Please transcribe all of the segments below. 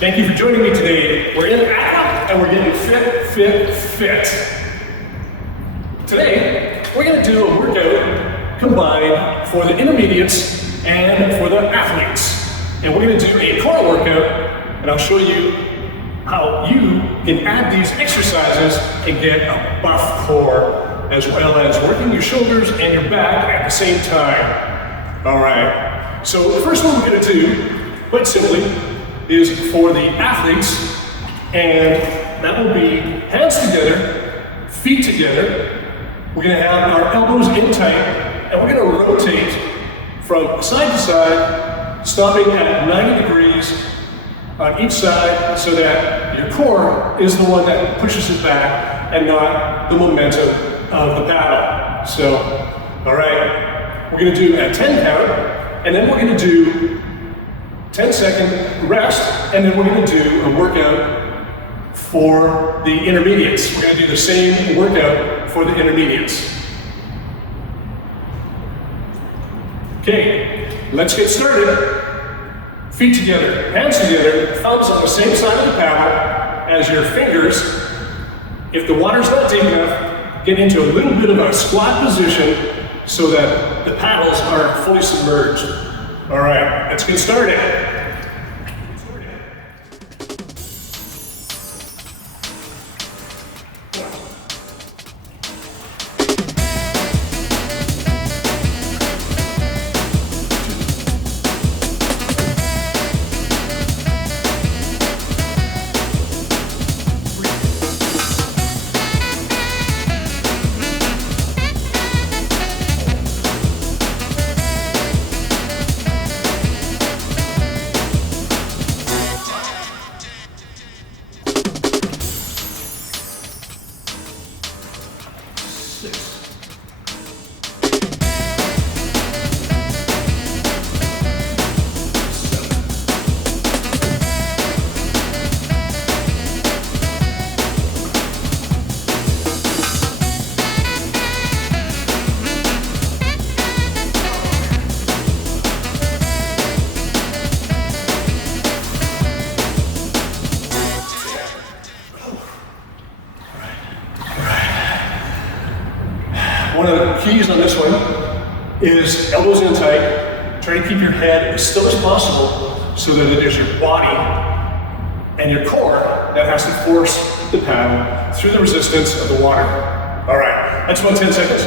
Thank you for joining me today. We're in Aqua and we're getting fit. Today, we're going to do a workout combined for the intermediates and for the athletes. And we're going to do a core workout, and I'll show you how you can add these exercises and get a buff core, as well as working your shoulders and your back at the same time. All right, so the first one we're going to do, quite simply, is for the athletes, and that will be hands together, feet together. We're going to have our elbows in tight, and we're going to rotate from side to side, stopping at 90 degrees on each side, so that your core is the one that pushes it back and not the momentum of the paddle. So, all right, we're going to do a 10 count, and then we're going to do 10-second rest, and then we're going to do a workout for the intermediates. We're going to do the same workout for the intermediates. Okay, let's get started. Feet together, hands together, thumbs on the same side of the paddle as your fingers. If the water's not deep enough, get into a little bit of a squat position so that the paddles are fully submerged. All right, let's get started. One of the keys on this one is elbows in tight. Try to keep your head as still as possible so that it is your body and your core that has to force the paddle through the resistance of the water. All right, that's about 10 seconds.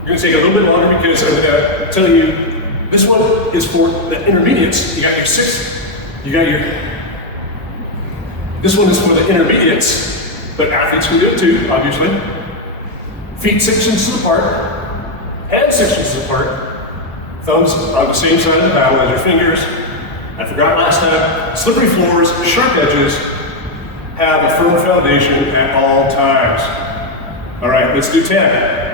We're going to take a little bit longer because I'm going to tell you this one is for the intermediates. You got your this one is for the intermediates, but athletes can do it too, obviously. Feet 6 inches apart, hands 6 inches apart, thumbs on the same side of the paddle as your fingers. I forgot last time, slippery floors, sharp edges, have a firm foundation at all times. All right, let's do 10.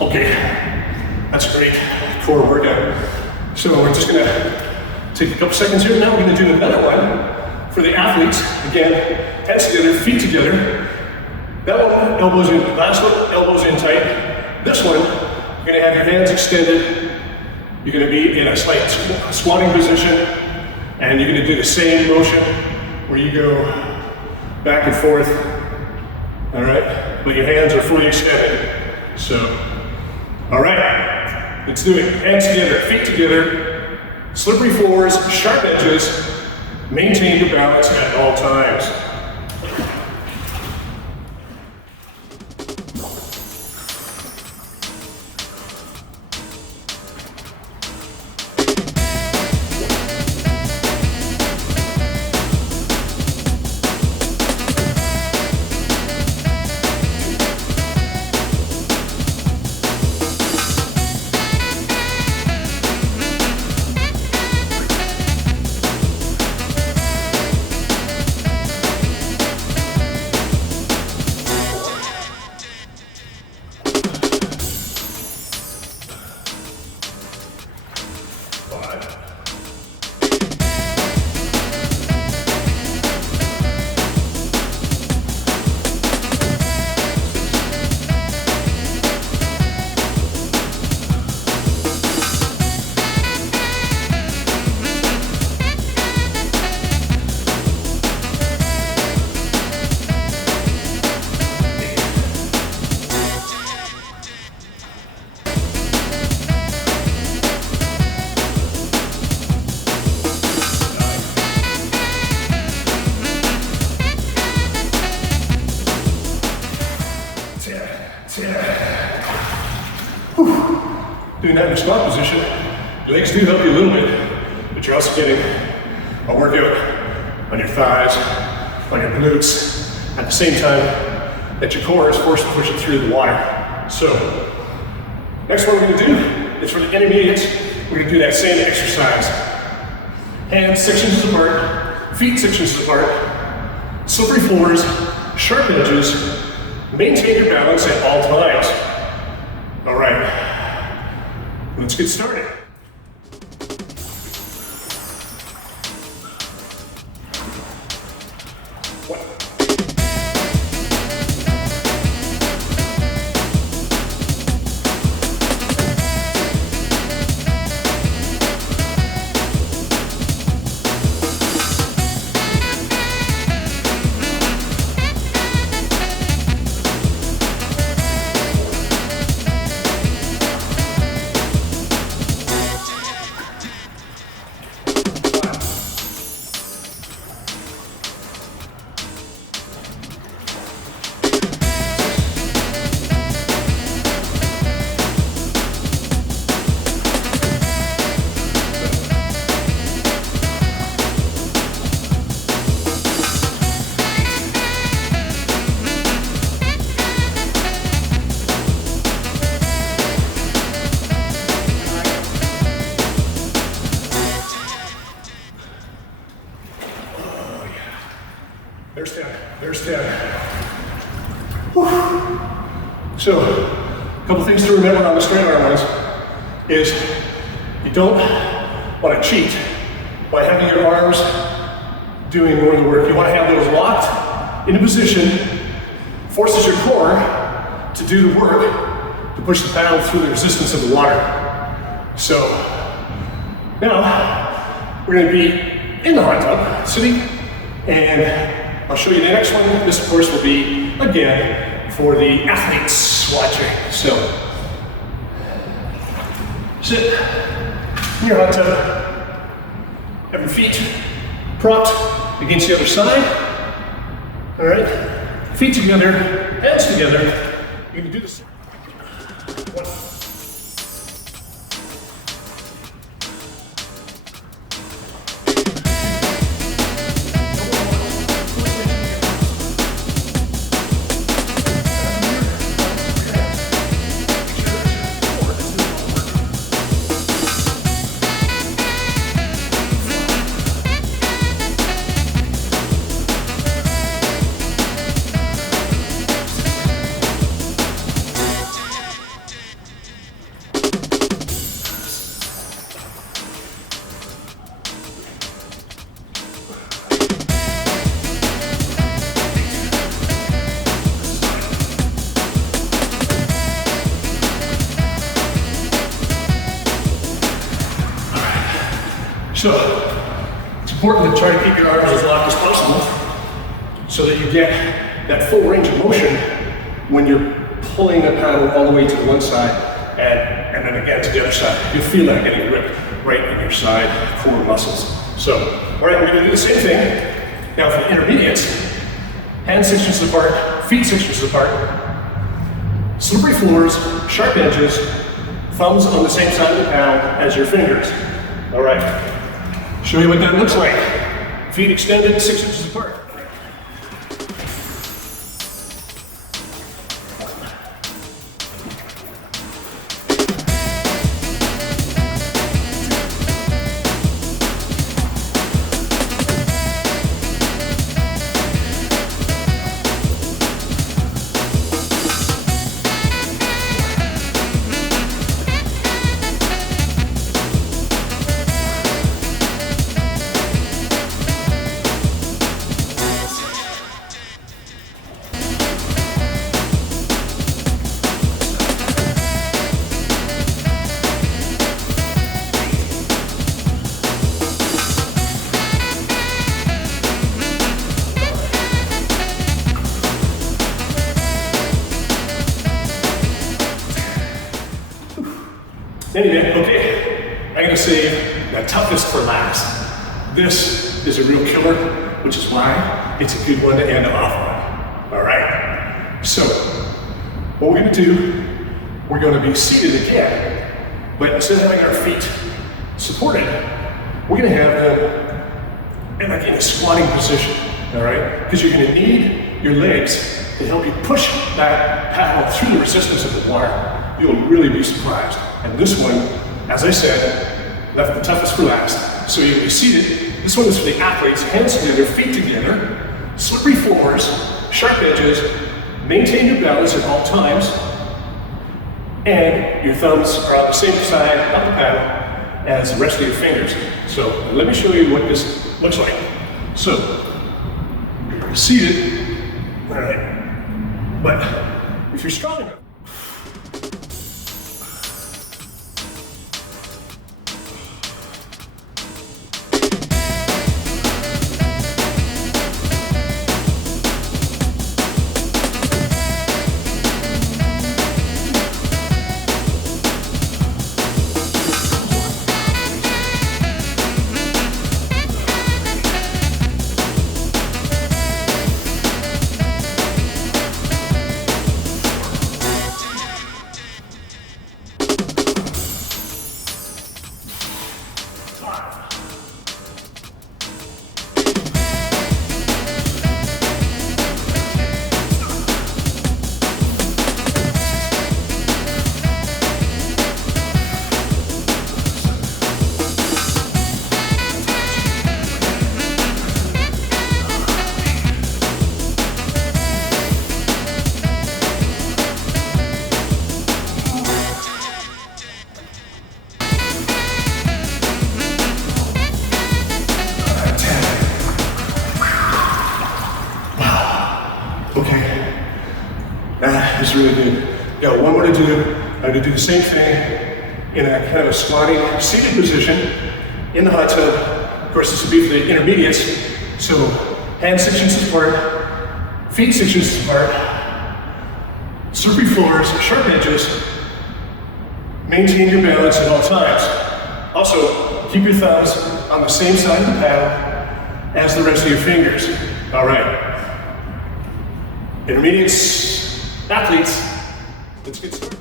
Okay, that's a great core workout. So we're just gonna take a couple seconds here. Now we're gonna do another one for the athletes. Again, hands together, feet together. That one, elbows in, last one, elbows in tight. This one, you're gonna have your hands extended. You're gonna be in a slight squatting position, and you're gonna do the same motion where you go back and forth. All right? but your hands are fully extended. So, all right, let's do it. Hands together, feet together, slippery floors, sharp edges. Maintain your balance at all times. Doing that in a squat position, your legs do help you a little bit, but you're also getting a workout on your thighs, on your glutes, at the same time that your core is forced to push it through the water. So, next one we're gonna do is for the intermediates. We're gonna do that same exercise. Hands 6 inches apart, feet 6 inches apart, slippery floors, sharp edges, maintain your balance at all times. All right, let's get started. There's 10, there's 10. Whew. So, a couple things to remember on the straight arm ones is you don't want to cheat by having your arms doing more of the work. You want to have those locked in a position, forces your core to do the work to push the paddle through the resistance of the water. So, now we're going to be in the hot tub, sitting, and I'll show you the next one. This, of course, will be, again, for the athletes watching. So, sit in your hot tub, have your feet propped against the other side. All right, feet together, hands together. You're gonna do this. One. So, it's important to try to keep your arms as locked as possible so that you get that full range of motion when you're pulling the paddle all the way to the one side and then again to the other side. You'll feel that getting gripped right in your side core muscles. So, all right, we're gonna do the same thing. Now for the intermediates, hands 6 inches apart, feet 6 inches apart, slippery floors, sharp edges, thumbs on the same side of the paddle as your fingers. All right, show you what that looks like. Feet extended 6 inches apart. Anyway, okay, I'm gonna save the toughest for last. This is a real killer, which is why it's a good one to end off on. All right, so what we're gonna do, we're gonna be seated again, but instead of having our feet supported, we're gonna have them in a squatting position, all right? Because you're gonna need your legs to help you push that paddle through the resistance of the water. You'll really be surprised. And this one, as I said, left the toughest for last. So you'll be seated. This one is for the athletes, hands together, feet together, slippery floors, sharp edges, maintain your balance at all times, and your thumbs are on the same side of the paddle as the rest of your fingers. So let me show you what this looks like. So, you're seated, all right, but if you're strong enough, that is really good. Now, one more to do. I'm going to do the same thing in a kind of a squatting, seated position in the hot tub. Of course, this will be for the intermediates. So, hands 6 inches apart, feet 6 inches apart, slippery floors, sharp edges. Maintain your balance at all times. Also, keep your thumbs on the same side of the paddle as the rest of your fingers. All right. Intermediates, athletes, let's get started.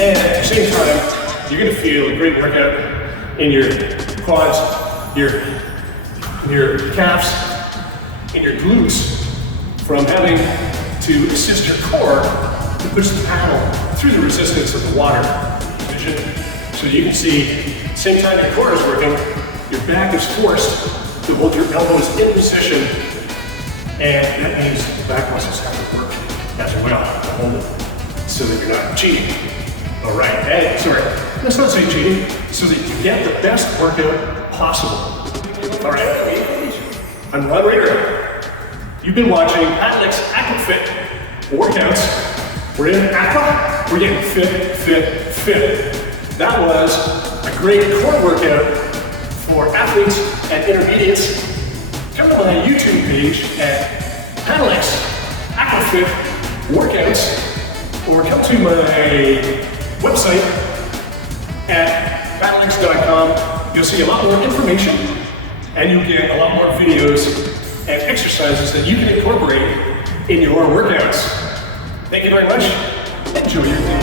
And at the same time, you're gonna feel a great workout in your quads, your calves, and your glutes from having to assist your core to push the paddle through the resistance of the water. So you can see, same time your core is working, your back is forced to hold your elbows in position, and that means the back muscles have to work as well to hold it so that you're not cheating. All right, hey, sorry, let's not say cheating, so that you get the best workout possible. All right, I'm Ron Rader. You've been watching Aquatic's AQUAFIT workouts. We're in Aqua, we're getting fit. That was a great core workout for athletes and intermediates. Come to my YouTube page at Aquatic's AQUAFIT workouts, or come to my website at aquatic.com. You'll see a lot more information, and you'll get a lot more videos and exercises that you can incorporate in your workouts. Thank you very much. Enjoy your day.